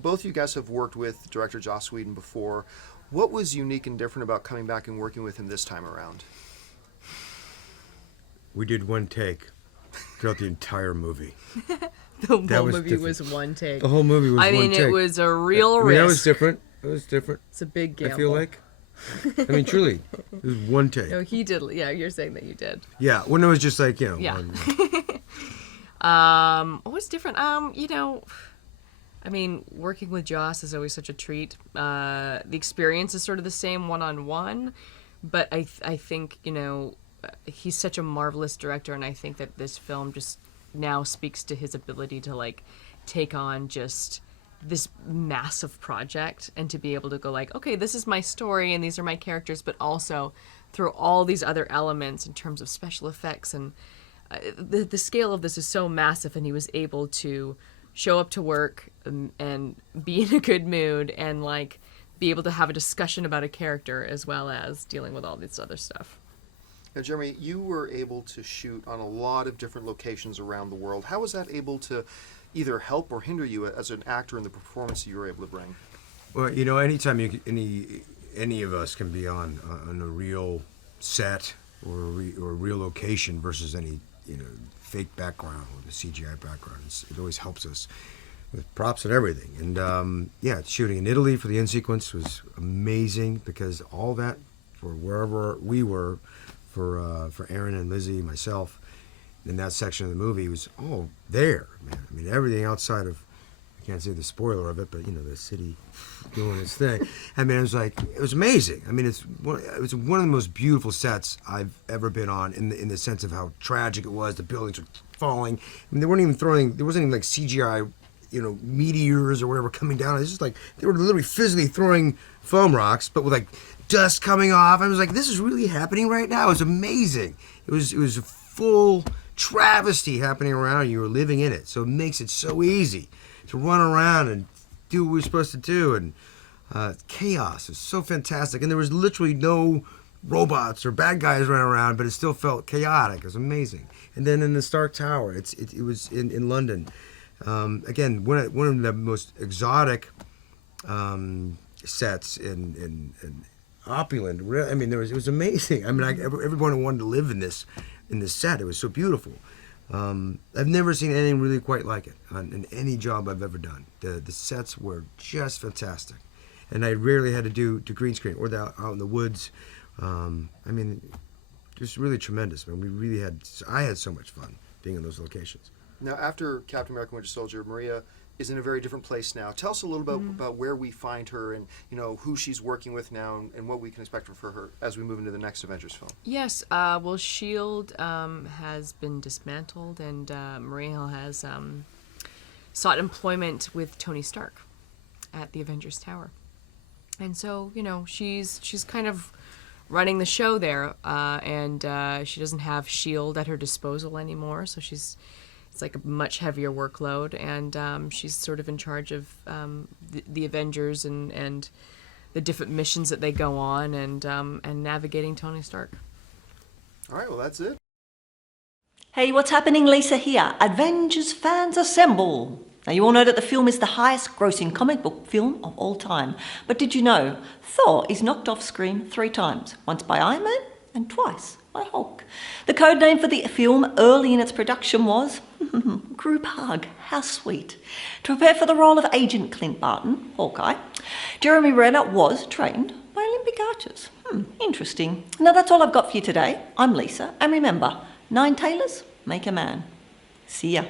Both of you guys have worked with director Joss Whedon before. What was unique and different about coming back and working with him this time around? We did one take throughout the entire movie. The whole movie was one take. The whole movie was one take. I mean, it was a real risk. That was different. It was different. It's a big gamble. I feel like. I mean, truly, it was one take. No, he did. Yeah, you're saying that you did. Yeah, when it was just like, Yeah. What was different? I mean, working with Joss is always such a treat. The experience is sort of the same one-on-one, but I think, he's such a marvelous director, and I think that this film just now speaks to his ability to, like, take on just this massive project and to be able to go like, okay, this is my story and these are my characters, but also through all these other elements in terms of special effects. And the scale of this is so massive, and he was able to show up to work and be in a good mood and like be able to have a discussion about a character as well as dealing with all this other stuff. Now, Jeremy, you were able to shoot on a lot of different locations around the world. How was that able to either help or hinder you as an actor in the performance you were able to bring? Well, anytime any of us can be on a real set or a real location versus any fake background or the CGI background, it always helps us with props and everything. And shooting in Italy for the end sequence was amazing because all that for wherever we were for Aaron and Lizzie, myself, in that section of the movie was all there, man. I mean, everything outside of, I can't say the spoiler of it, but the city doing its thing. I mean, it was amazing. I mean, it was one of the most beautiful sets I've ever been on in the sense of how tragic it was. The buildings were falling. I mean, there wasn't even like CGI, meteors or whatever coming down. It was just like they were literally physically throwing foam rocks, but with like dust coming off. I was like, this is really happening right now. It was amazing. It was a full travesty happening around you. You were living in it, so it makes it so easy to run around and do what we're supposed to do. And chaos is so fantastic. And there was literally no robots or bad guys running around, but it still felt chaotic. It was amazing. And then in the Stark Tower, it was in London. Again, one of the most exotic sets in opulent. I mean, it was amazing. I mean, everyone wanted to live in this set. It was so beautiful. I've never seen anything really quite like it in any job I've ever done. The sets were just fantastic, and I rarely had to do green screen or out in the woods. I mean, just really tremendous. I mean, I had so much fun being in those locations. Now, after Captain America: Winter Soldier, Maria is in a very different place now. Tell us a little bit about where we find her and who she's working with now and what we can expect for her as we move into the next Avengers film. Yes, well, S.H.I.E.L.D. has been dismantled, and Maria has sought employment with Tony Stark at the Avengers Tower. And so, she's kind of running the show there, and she doesn't have S.H.I.E.L.D. at her disposal anymore, so it's like a much heavier workload, and she's sort of in charge of the Avengers and the different missions that they go on, and navigating Tony Stark. All right, well, that's it. Hey, what's happening? Lisa here. Avengers fans assemble. Now, you all know that the film is the highest grossing comic book film of all time. But did you know Thor is knocked off screen 3 times? Once by Iron Man and twice by Hulk. The code name for the film early in its production was Group Hug. How sweet. To prepare for the role of Agent Clint Barton, Hawkeye, Jeremy Renner was trained by Olympic archers. Interesting. Now that's all I've got for you today. I'm Lisa, and remember, 9 tailors make a man. See ya.